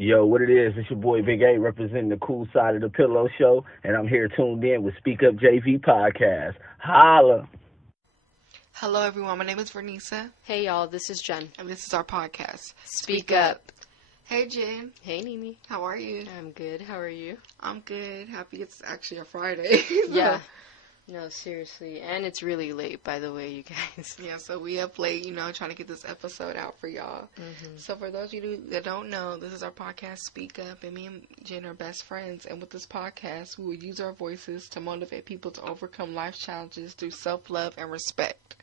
Yo, what it is, it's your boy Big A representing the Cool Side of the Pillow Show, and I'm here tuned in with SpeakUp JV Podcast. Holla! Hello, everyone. My name is Vernisa. Hey, y'all. This is Jen. And this is our podcast, Speak Up. Hey, Jen. Hey, Nini. How are you? I'm good. How are you? I'm good. Happy it's actually a Friday. Yeah. No, seriously. And it's really late, by the way, you guys. Yeah, so we up late, trying to get this episode out for y'all. Mm-hmm. So for those of you that don't know, this is our podcast, Speak Up, and me and Jen are best friends. And with this podcast, we will use our voices to motivate people to overcome life challenges through self-love and respect.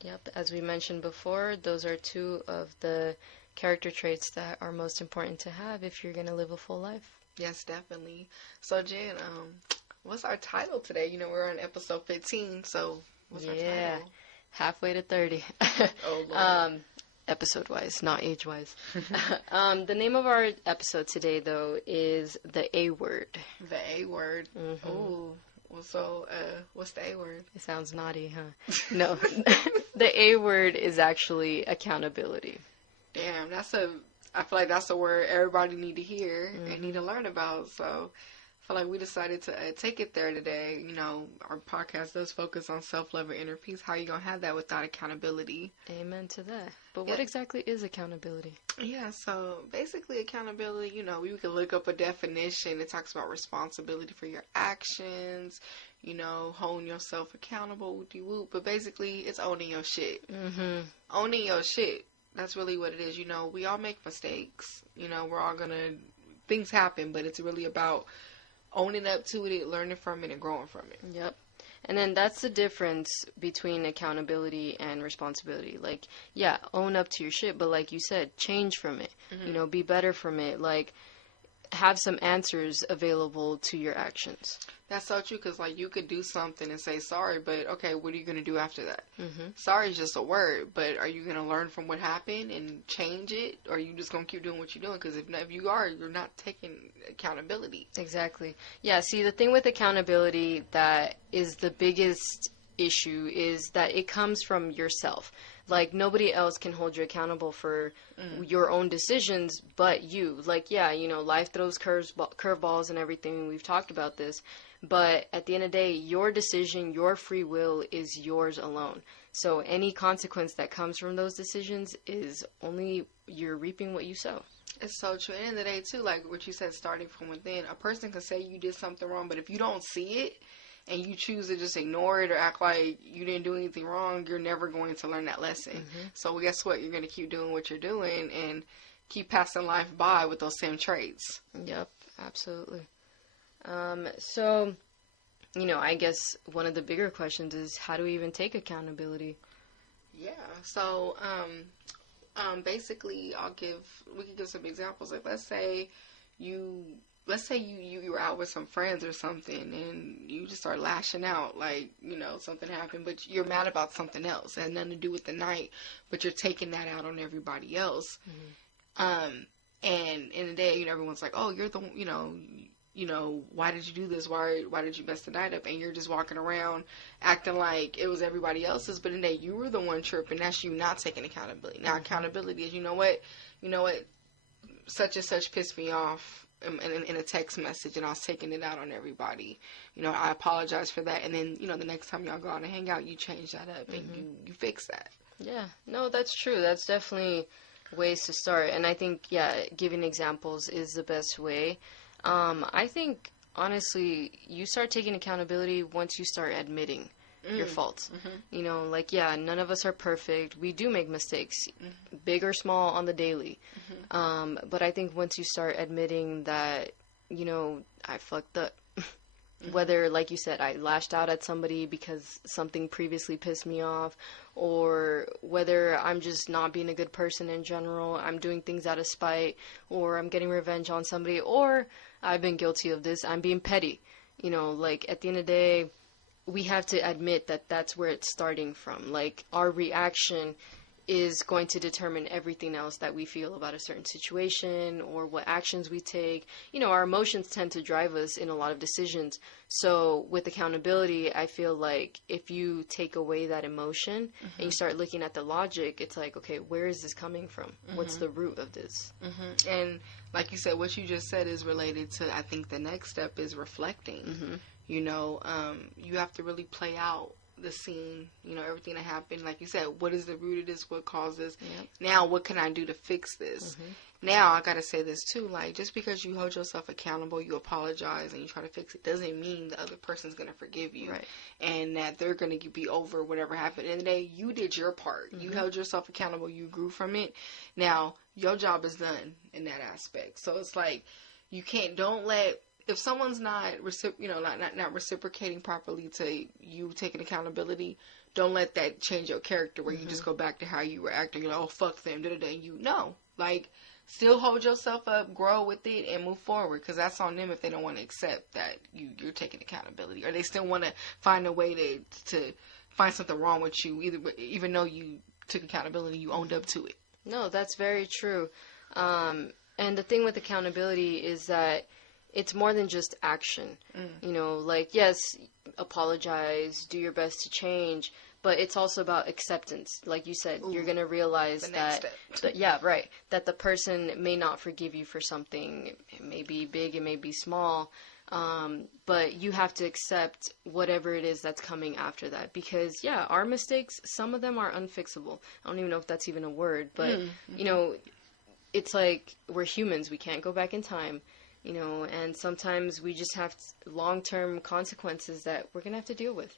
Yep. As we mentioned before, those are two of the character traits that are most important to have if you're going to live a full life. Yes, definitely. So, Jen, what's our title today? We're on episode 15, so what's our title? Halfway to 30. Oh, Lord. Episode-wise, not age-wise. The name of our episode today, though, is the A word. The A word? Mm-hmm. Oh, well, so what's the A word? It sounds naughty, huh? No. The A word is actually accountability. Damn, I feel like that's a word everybody need to hear and need to learn about. So I feel like we decided to take it there today. Our podcast does focus on self-love and inner peace. How are you going to have that without accountability? Amen to that. But what exactly is accountability? Yeah, so basically accountability, we can look up a definition. It talks about responsibility for your actions, holding yourself accountable, whoop-de-whoop. But basically, it's owning your shit. Mm-hmm. Owning your shit. That's really what it is. We all make mistakes. We're all things happen, but it's really about owning up to it, learning from it, and growing from it. Yep. And then that's the difference between accountability and responsibility. Like, yeah, own up to your shit, but like you said, change from it. Mm-hmm. Be better from it. Like, have some answers available to your actions. That's so true, because, you could do something and say sorry, but, okay, what are you going to do after that? Mm-hmm. Sorry is just a word, but are you going to learn from what happened and change it, or are you just going to keep doing what you're doing? Because if you are, you're not taking accountability. Exactly. Yeah, see, the thing with accountability that is the biggest issue is that it comes from yourself. Like, nobody else can hold you accountable for your own decisions but you. Like, yeah, life throws curveballs and everything. We've talked about this. But at the end of the day, your decision, your free will is yours alone. So any consequence that comes from those decisions is only you're reaping what you sow. It's so true. At the end of the day, too, like what you said, starting from within, a person can say you did something wrong, but if you don't see it, and you choose to just ignore it or act like you didn't do anything wrong, you're never going to learn that lesson. Mm-hmm. So guess what? You're going to keep doing what you're doing and keep passing life by with those same traits. Yep, absolutely. So, I guess one of the bigger questions is, how do we even take accountability? Yeah, so basically we can give some examples. Like, let's say you were out with some friends or something and you just start lashing out, like, something happened, but you're mad about something else. It had nothing to do with the night, but you're taking that out on everybody else. Mm-hmm. And in the day, everyone's like, oh, you're the, why did you do this? Why did you mess the night up? And you're just walking around acting like it was everybody else's, but in the day, you were the one tripping. That's you not taking accountability. Now, accountability is, you know what, such and such pissed me off in a text message, and I was taking it out on everybody. I apologize for that. And then, the next time y'all go out and hang out, you change that up and you fix that. Yeah, no, that's true. That's definitely ways to start. And I think, giving examples is the best way. I think, honestly, you start taking accountability once you start admitting your faults. Mm-hmm. None of us are perfect. We do make mistakes, big or small, on the daily. Mm-hmm. But I think once you start admitting that, I fucked up, whether, like you said, I lashed out at somebody because something previously pissed me off, or whether I'm just not being a good person in general, I'm doing things out of spite, or I'm getting revenge on somebody, or I've been guilty of this, I'm being petty. At the end of the day, we have to admit that that's where it's starting from. Like, our reaction is going to determine everything else that we feel about a certain situation or what actions we take. You know, our emotions tend to drive us in a lot of decisions. So with accountability, I feel like if you take away that emotion and you start looking at the logic, it's like, okay, where is this coming from? What's the root of this? And like you said, what you just said is related to, I think the next step is reflecting. You know, you have to really play out the scene, you know, everything that happened. Like you said, what is the root of this? What caused this? Now, what can I do to fix this? Now, I gotta say this too, like, just because you hold yourself accountable, you apologize and you try to fix it, doesn't mean the other person's gonna forgive you. And that they're gonna be over whatever happened. In the day, you did your part. You held yourself accountable. You grew from it. Now, your job is done in that aspect. So it's like, you can't, don't let, if someone's not, not reciprocating properly to you taking accountability, don't let that change your character where you just go back to how you were acting. You're like, oh, fuck them, da-da-da. You know, like, still hold yourself up, grow with it, and move forward. Because that's on them if they don't want to accept that you're taking accountability. Or they still want to find a way to find something wrong with you, even though you took accountability, you owned up to it. No, that's very true. And the thing with accountability is that it's more than just action. You know, like, yes, apologize, do your best to change, but it's also about acceptance. Like you said, you're going to realize that the person may not forgive you for something. It may be big, it may be small, but you have to accept whatever it is that's coming after that. Because, yeah, our mistakes, some of them are unfixable. I don't even know if that's even a word, but, you know, it's like we're humans. We can't go back in time. You know, and sometimes we just have long-term consequences that we're going to have to deal with.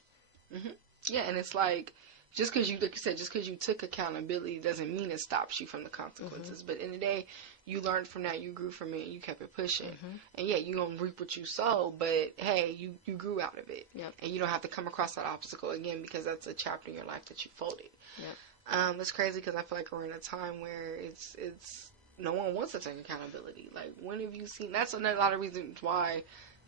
Yeah, and it's like, just because you, like you said, just because you took accountability doesn't mean it stops you from the consequences. But in the day, you learned from that, you grew from it, and you kept it pushing. And yeah, you're going to reap what you sow, but hey, you grew out of it. And you don't have to come across that obstacle again because that's a chapter in your life that you folded. It's crazy because I feel like we're in a time where it's no one wants to take accountability. Like, when have you seen... That's a lot of reasons why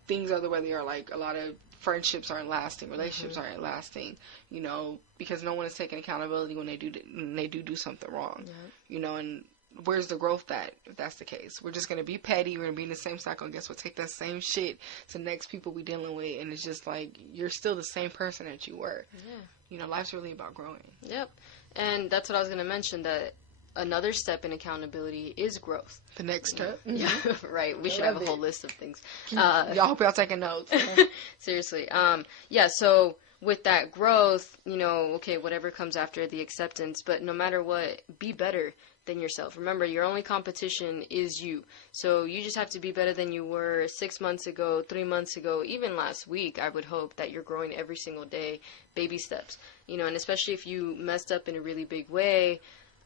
things are the way they are. Like, a lot of friendships aren't lasting. Relationships aren't lasting. You know, because no one is taking accountability when they do something wrong. You know, and where's the growth at if that's the case? We're just going to be petty. We're going to be in the same cycle. And guess what? Take that same shit to the next people we dealing with. And it's just like, you're still the same person that you were. You know, life's really about growing. And that's what I was going to mention, that another step in accountability is growth. The next step? Right. We should have a whole list of things. Y'all hope y'all taking notes. Seriously. So with that growth, you know, okay, whatever comes after, the acceptance, but no matter what, be better than yourself. Remember, your only competition is you. So you just have to be better than you were 6 months ago, 3 months ago, even last week. I would hope that you're growing every single day, baby steps. You know, and especially if you messed up in a really big way,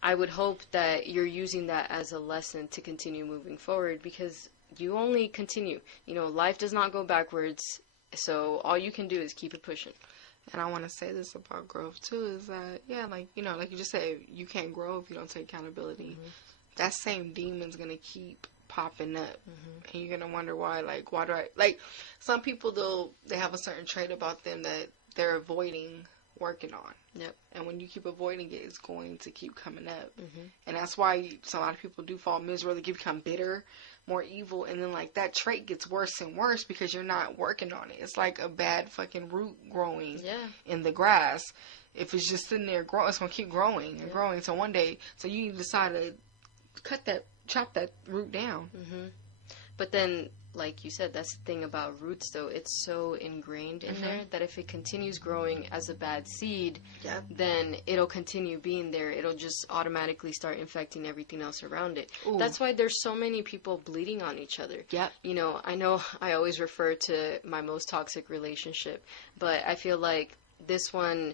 I would hope that you're using that as a lesson to continue moving forward, because you only continue. You know, life does not go backwards, so all you can do is keep it pushing. And I want to say this about growth, too, is that, yeah, like, you know, like you just said, you can't grow if you don't take accountability. That same demon's going to keep popping up. And you're going to wonder why, like, why do I, like, some people, though, they have a certain trait about them that they're avoiding working on. And when you keep avoiding it, it's going to keep coming up. And that's why a lot of people do fall miserable. They become bitter, more evil, and then, like, that trait gets worse and worse because you're not working on it. It's like a bad fucking root growing in the grass. If it's just sitting there growing, it's going to keep growing and growing. So one day, so you decide to chop that root down. But then, like you said, that's the thing about roots, though. It's so ingrained in there that if it continues growing as a bad seed, then it'll continue being there. It'll just automatically start infecting everything else around it. That's why there's so many people bleeding on each other. You know I always refer to my most toxic relationship, but I feel like this one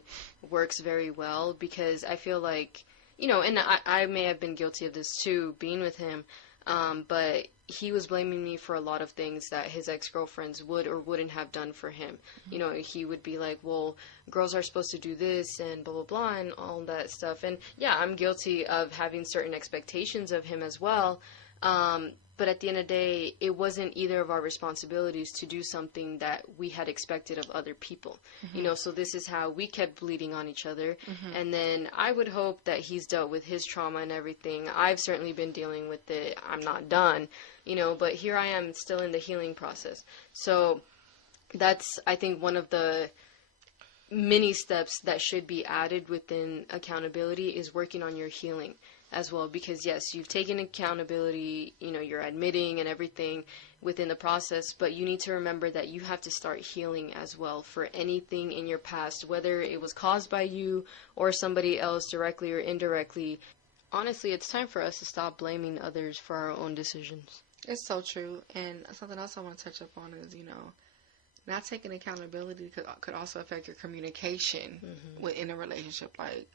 works very well because I feel like, you know, and I may have been guilty of this too, being with him, but he was blaming me for a lot of things that his ex-girlfriends would or wouldn't have done for him. You know, he would be like, well, girls are supposed to do this and blah, blah, blah, and all that stuff. And yeah, I'm guilty of having certain expectations of him as well. But at the end of the day, it wasn't either of our responsibilities to do something that we had expected of other people. So this is how we kept bleeding on each other. And then I would hope that he's dealt with his trauma and everything. I've certainly been dealing with it. I'm not done, but here I am still in the healing process. So that's, I think, one of the many steps that should be added within accountability is working on your healing as well, because yes, you've taken accountability, you're admitting and everything within the process, but you need to remember that you have to start healing as well for anything in your past, whether it was caused by you or somebody else directly or indirectly. Honestly, it's time for us to stop blaming others for our own decisions. It's so true. And something else I want to touch up on is, not taking accountability could also affect your communication within a relationship. Like,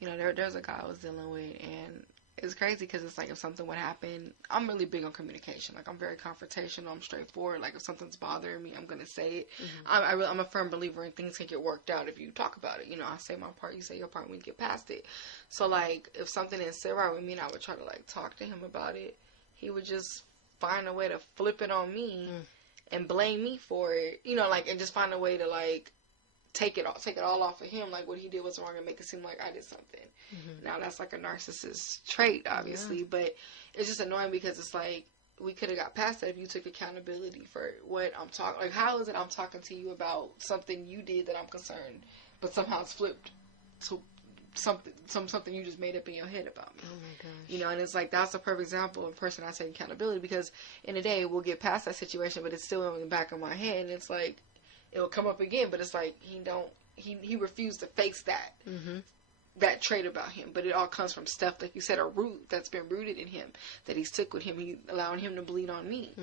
there's a guy I was dealing with, and it's crazy because it's like if something would happen, I'm really big on communication. Like, I'm very confrontational. I'm straightforward. Like, if something's bothering me, I'm going to say it. I'm a firm believer in things can get worked out if you talk about it. I say my part, you say your part, we get past it. So, like, if something didn't sit right with me and I would try to, like, talk to him about it, he would just find a way to flip it on me and blame me for it. And just find a way to, like, take it all off of him, like what he did was wrong, and make it seem like I did something. Now that's like a narcissist trait, obviously, but it's just annoying because it's like we could have got past that if you took accountability for what I'm talking. Like, how is it I'm talking to you about something you did that I'm concerned, but somehow it's flipped to something you just made up in your head about me. Oh my gosh. And it's like that's a perfect example of a person I take accountability, because in a day we'll get past that situation, but it's still in the back of my head, and it's like it'll come up again, but it's like he refused to face that that trait about him. But it all comes from stuff, like you said, a root that's been rooted in him that he's took with him. He allowing him to bleed on me.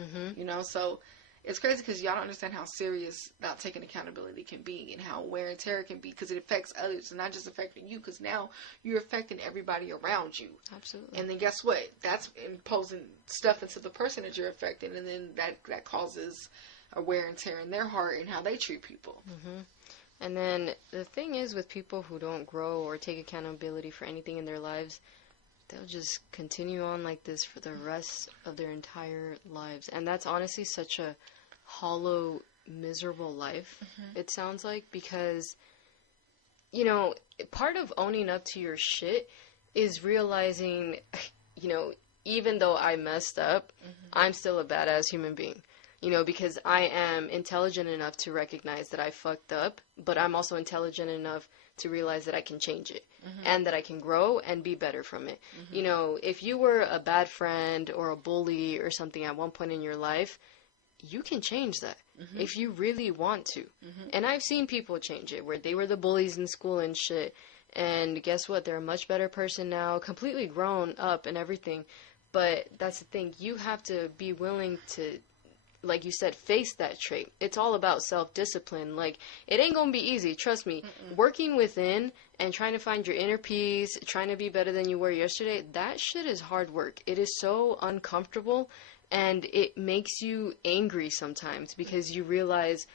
So it's crazy because y'all don't understand how serious not taking accountability can be and how wear and tear it can be, because it affects others and not just affecting you, because now you're affecting everybody around you. Absolutely. And then guess what? That's imposing stuff into the person that you're affecting, and then that causes a wear and tear in their heart and how they treat people. And then the thing is, with people who don't grow or take accountability for anything in their lives, they'll just continue on like this for the rest of their entire lives. And that's honestly such a hollow, miserable life, it sounds like, because, part of owning up to your shit is realizing, even though I messed up, I'm still a badass human being. Because I am intelligent enough to recognize that I fucked up, but I'm also intelligent enough to realize that I can change it and that I can grow and be better from it. If you were a bad friend or a bully or something at one point in your life, you can change that if you really want to. And I've seen people change it, where they were the bullies in school and shit. And guess what? They're a much better person now, completely grown up and everything. But that's the thing. You have to be willing to, like you said, face that trait. It's all about self-discipline. Like, it ain't gonna be easy, trust me. Working within and trying to find your inner peace, trying to be better than you were yesterday, that shit is hard work. It is so uncomfortable, and it makes you angry sometimes because you realize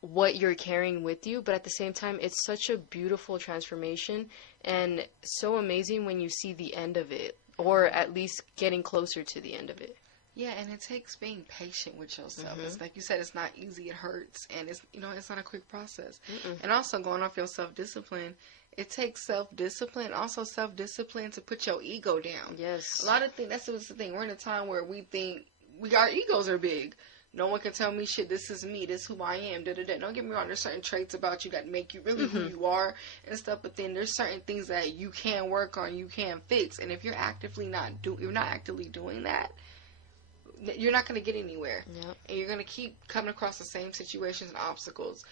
what you're carrying with you, but at the same time, it's such a beautiful transformation and so amazing when you see the end of it, or at least getting closer to the end of it. Yeah, and it takes being patient with yourself. It's like you said, it's not easy, it hurts, and it's not a quick process. And also, going off your self-discipline, it takes self-discipline, also self-discipline to put your ego down. Yes. A lot of things, that's the thing, we're in a time where we think our egos are big. No one can tell me shit, this is me, this is who I am, da-da-da. Don't get me wrong, there's certain traits about you that make you really who you are and stuff, but then there's certain things that you can work on, you can fix, and if you're you're not actively doing that, you're not going to get anywhere. Yep. And you're going to keep coming across the same situations and obstacles,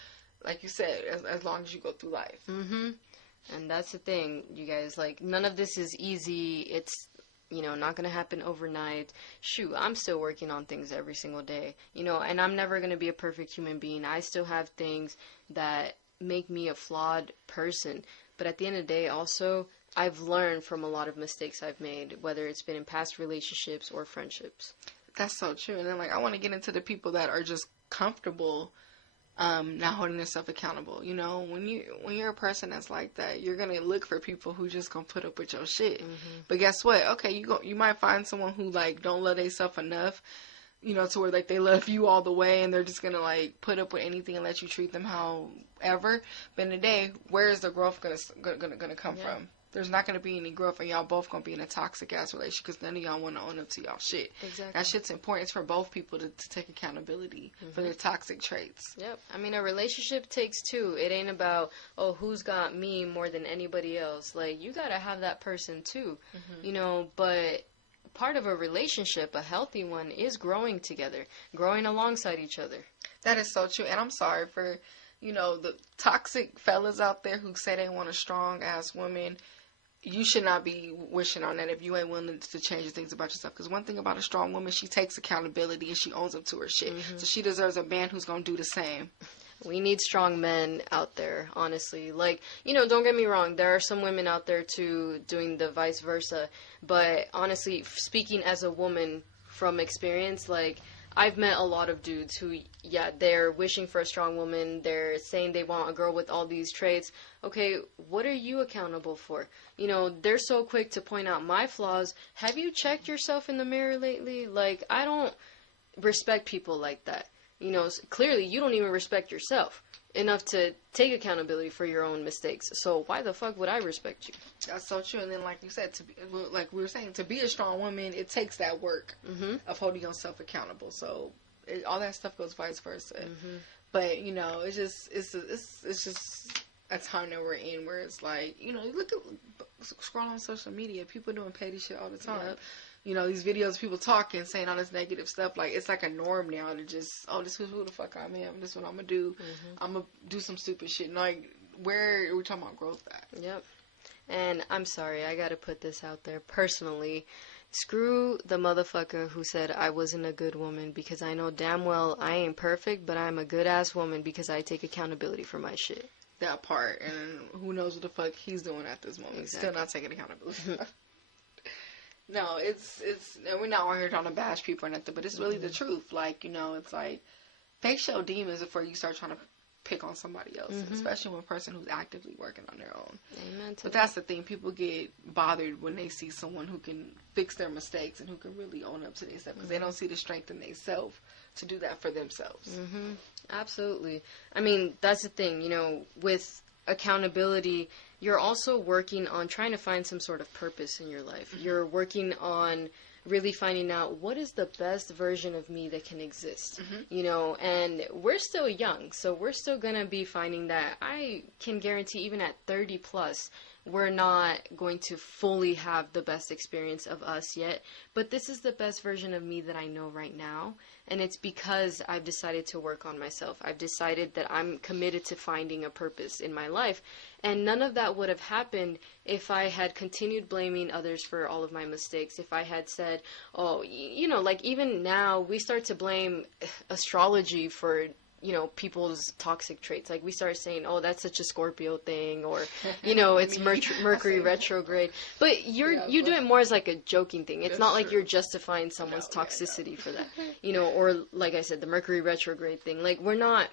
like you said, as long as you go through life. And that's the thing, you guys, like, none of this is easy. It's, not going to happen overnight. Shoot, I'm still working on things every single day, and I'm never going to be a perfect human being. I still have things that make me a flawed person. But at the end of the day, also, I've learned from a lot of mistakes I've made, whether it's been in past relationships or friendships. That's so true. And then, I want to get into the people that are just comfortable not holding yourself accountable. You know, when you're a person that's like that, you're gonna look for people who just gonna put up with your shit. But guess what? Okay, you might find someone who like don't love themselves enough, you know, to where like they love you all the way and they're just gonna like put up with anything and let you treat them however. But in the day, where is the growth gonna come from? There's not going to be any growth, and y'all both going to be in a toxic-ass relationship because none of y'all want to own up to y'all shit. Exactly. That shit's important. It's for both people to take accountability for their toxic traits. Yep. I mean, a relationship takes two. It ain't about, oh, who's got me more than anybody else. Like, you got to have that person, too. You know, but part of a relationship, a healthy one, is growing together, growing alongside each other. That is so true, and I'm sorry for, you know, the toxic fellas out there who say they want a strong-ass woman. You should not be wishing on that if you ain't willing to change the things about yourself. Because one thing about a strong woman, she takes accountability and she owns up to her shit. So she deserves a man who's going to do the same. We need strong men out there, honestly. Like, you know, don't get me wrong. There are some women out there, too, doing the vice versa. But honestly, speaking as a woman from experience, like, I've met a lot of dudes who, yeah, they're wishing for a strong woman. They're saying they want a girl with all these traits. Okay, what are you accountable for? You know, they're so quick to point out my flaws. Have you checked yourself in the mirror lately? Like, I don't respect people like that. You know, clearly you don't even respect yourself enough to take accountability for your own mistakes. So why the fuck would I respect you? That's so true. And then, like you said, like we were saying, to be a strong woman, it takes that work of holding yourself accountable. So all that stuff goes vice versa. But you know, it's just a time that we're in where it's like, you know, you look at scroll on social media, people doing petty shit all the time. Yep. You know, these videos of people talking, saying all this negative stuff, like, it's like a norm now to just, oh, this is who the fuck I am, this is what I'm gonna do, I'm gonna do some stupid shit. And, like, where are we talking about growth at? Yep. And I'm sorry, I gotta put this out there personally. Screw the motherfucker who said I wasn't a good woman, because I know damn well I ain't perfect, but I'm a good-ass woman because I take accountability for my shit. That part, and who knows what the fuck he's doing at this moment. Exactly. Still not taking accountability. No, it's we're not on here trying to bash people or nothing, but it's really the truth. Like, you know, it's like, face your demons before you start trying to pick on somebody else, especially when a person who's actively working on their own. Amen. But that's the thing, people get bothered when they see someone who can fix their mistakes and who can really own up to themselves, because they don't see the strength in themselves to do that for themselves. Absolutely. I mean, that's the thing, you know, with accountability, you're also working on trying to find some sort of purpose in your life. You're working on really finding out what is the best version of me that can exist, you know, and we're still young, so we're still going to be finding that. I can guarantee even at 30 plus, we're not going to fully have the best experience of us yet, but this is the best version of me that I know right now, and it's because I've decided to work on myself. I've decided that I'm committed to finding a purpose in my life, and none of that would have happened if I had continued blaming others for all of my mistakes, if I had said, oh, you know, like even now, we start to blame astrology for, you know, people's toxic traits. Like, we start saying, oh, that's such a Scorpio thing, or, you know, it's Mercury retrograde. But you do it more as like a joking thing. It's not like you're justifying someone's toxicity for that, you know, or like I said, the Mercury retrograde thing. Like, we're not,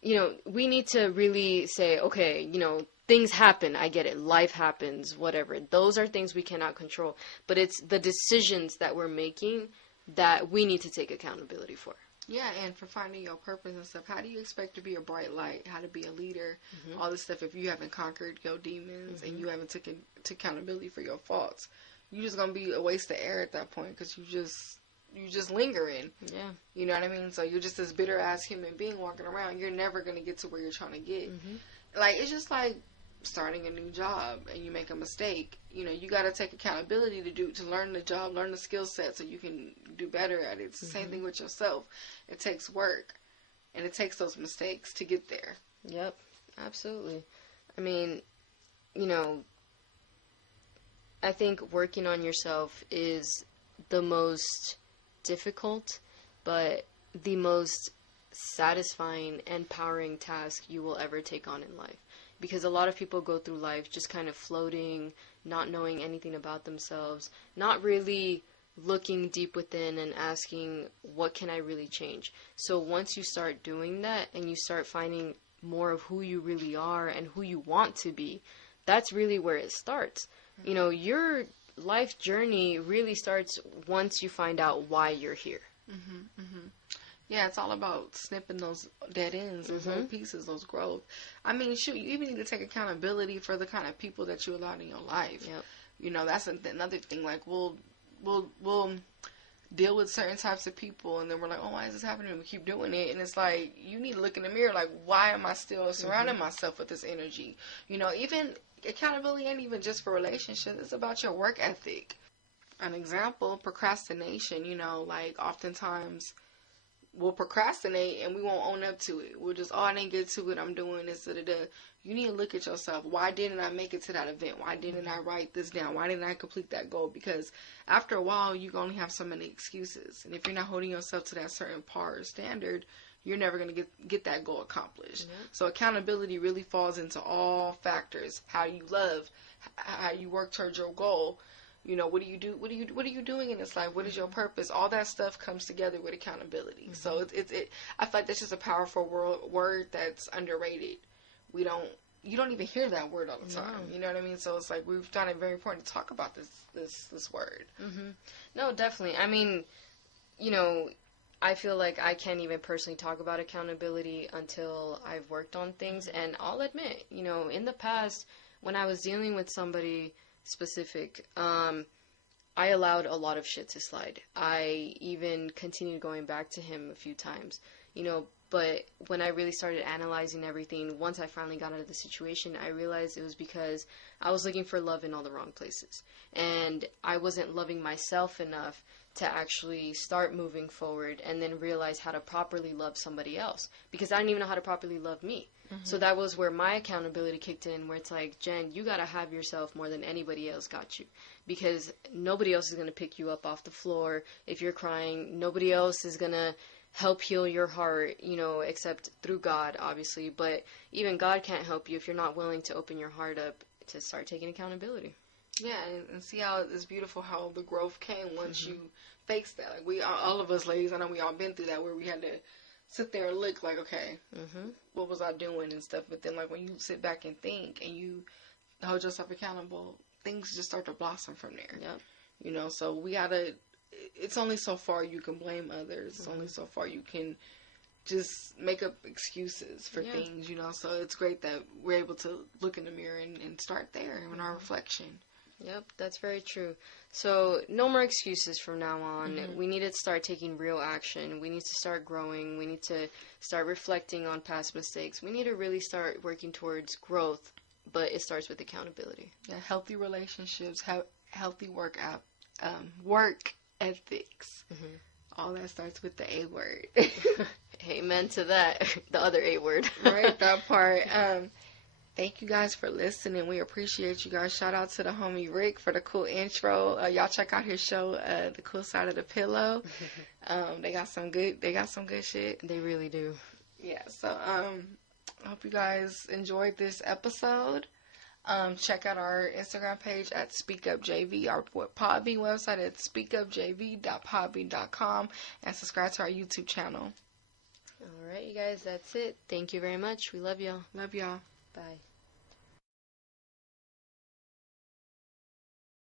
you know, we need to really say, okay, you know, things happen. I get it. Life happens, whatever. Those are things we cannot control. But it's the decisions that we're making that we need to take accountability for. Yeah, and for finding your purpose and stuff. How do you expect to be a bright light? How to be a leader? All this stuff if you haven't conquered your demons and you haven't taken accountability for your faults. You're just going to be a waste of air at that point, because you just lingering. Yeah. You know what I mean? So you're just this bitter-ass human being walking around. You're never going to get to where you're trying to get. Like, it's just like starting a new job and you make a mistake. You know, you got to take accountability to learn the job, learn the skill set so you can do better at it. It's the same thing with yourself. It takes work, and it takes those mistakes to get there. Yep, absolutely. I mean, you know, I think working on yourself is the most difficult, but the most satisfying and empowering task you will ever take on in life. Because a lot of people go through life just kind of floating, not knowing anything about themselves, not really looking deep within and asking, what can I really change? So once you start doing that and you start finding more of who you really are and who you want to be, that's really where it starts. You know, your life journey really starts once you find out why you're here. Yeah, it's all about snipping those dead ends, those little pieces, those growth. I mean, shoot, you even need to take accountability for the kind of people that you allowed in your life. Yep. You know, that's another thing. Like, we'll deal with certain types of people, and then we're like, oh, why is this happening? We keep doing it, and it's like, you need to look in the mirror, like, why am I still surrounding myself with this energy? You know, even accountability ain't even just for relationships. It's about your work ethic. An example, procrastination. You know, like, oftentimes we'll procrastinate and we won't own up to it. We'll just, oh, I didn't get to it, I'm doing this, da-da-da. You need to look at yourself. Why didn't I make it to that event? Why didn't I write this down? Why didn't I complete that goal? Because after a while, you only have so many excuses. And if you're not holding yourself to that certain par or standard, you're never going to get that goal accomplished. So accountability really falls into all factors. How you love, how you work towards your goal. You know, what do you do? What are you doing in this life? What is your purpose? All that stuff comes together with accountability. So I feel like that's just a powerful word that's underrated. You don't even hear that word all the time. You know what I mean? So it's like, we've found it very important to talk about this word. No, definitely. I mean, you know, I feel like I can't even personally talk about accountability until I've worked on things. And I'll admit, you know, in the past, when I was dealing with somebody specific, I allowed a lot of shit to slide. I even continued going back to him a few times, you know, but when I really started analyzing everything, once I finally got out of the situation, I realized it was because I was looking for love in all the wrong places. And I wasn't loving myself enough to actually start moving forward and then realize how to properly love somebody else. Because I didn't even know how to properly love me. So that was where my accountability kicked in, where it's like, Jen, you got to have yourself more than anybody else got you. Because nobody else is going to pick you up off the floor if you're crying. Nobody else is going to help heal your heart, you know, except through God, obviously. But even God can't help you if you're not willing to open your heart up to start taking accountability. Yeah, and see how it's beautiful how the growth came once you face that. Like, we all of us ladies, I know we all been through that, where we had to sit there and look like, okay, what was I doing and stuff. But then, like, when you sit back and think and you hold yourself accountable, things just start to blossom from there. Yep. You know, so we gotta, it's only so far you can blame others. It's only so far you can just make up excuses for things, you know. So it's great that we're able to look in the mirror and start there in our reflection. Yep, that's very true. So no more excuses from now on. We need to start taking real action. We need to start growing. We need to start reflecting on past mistakes. We need to really start working towards growth, but it starts with accountability. Yeah, healthy relationships, healthy work ethics. All that starts with the A word. Amen to that. The other A word. Right, that part. Thank you guys for listening. We appreciate you guys. Shout out to the homie Rick for the cool intro. Y'all check out his show, The Cool Side of the Pillow. They got some good shit. They really do. Yeah, so I hope you guys enjoyed this episode. Check out our Instagram page at SpeakUpJV, our Podbean website at speakupjv.podbean.com, and subscribe to our YouTube channel. All right, you guys, that's it. Thank you very much. We love y'all. Love y'all. Bye.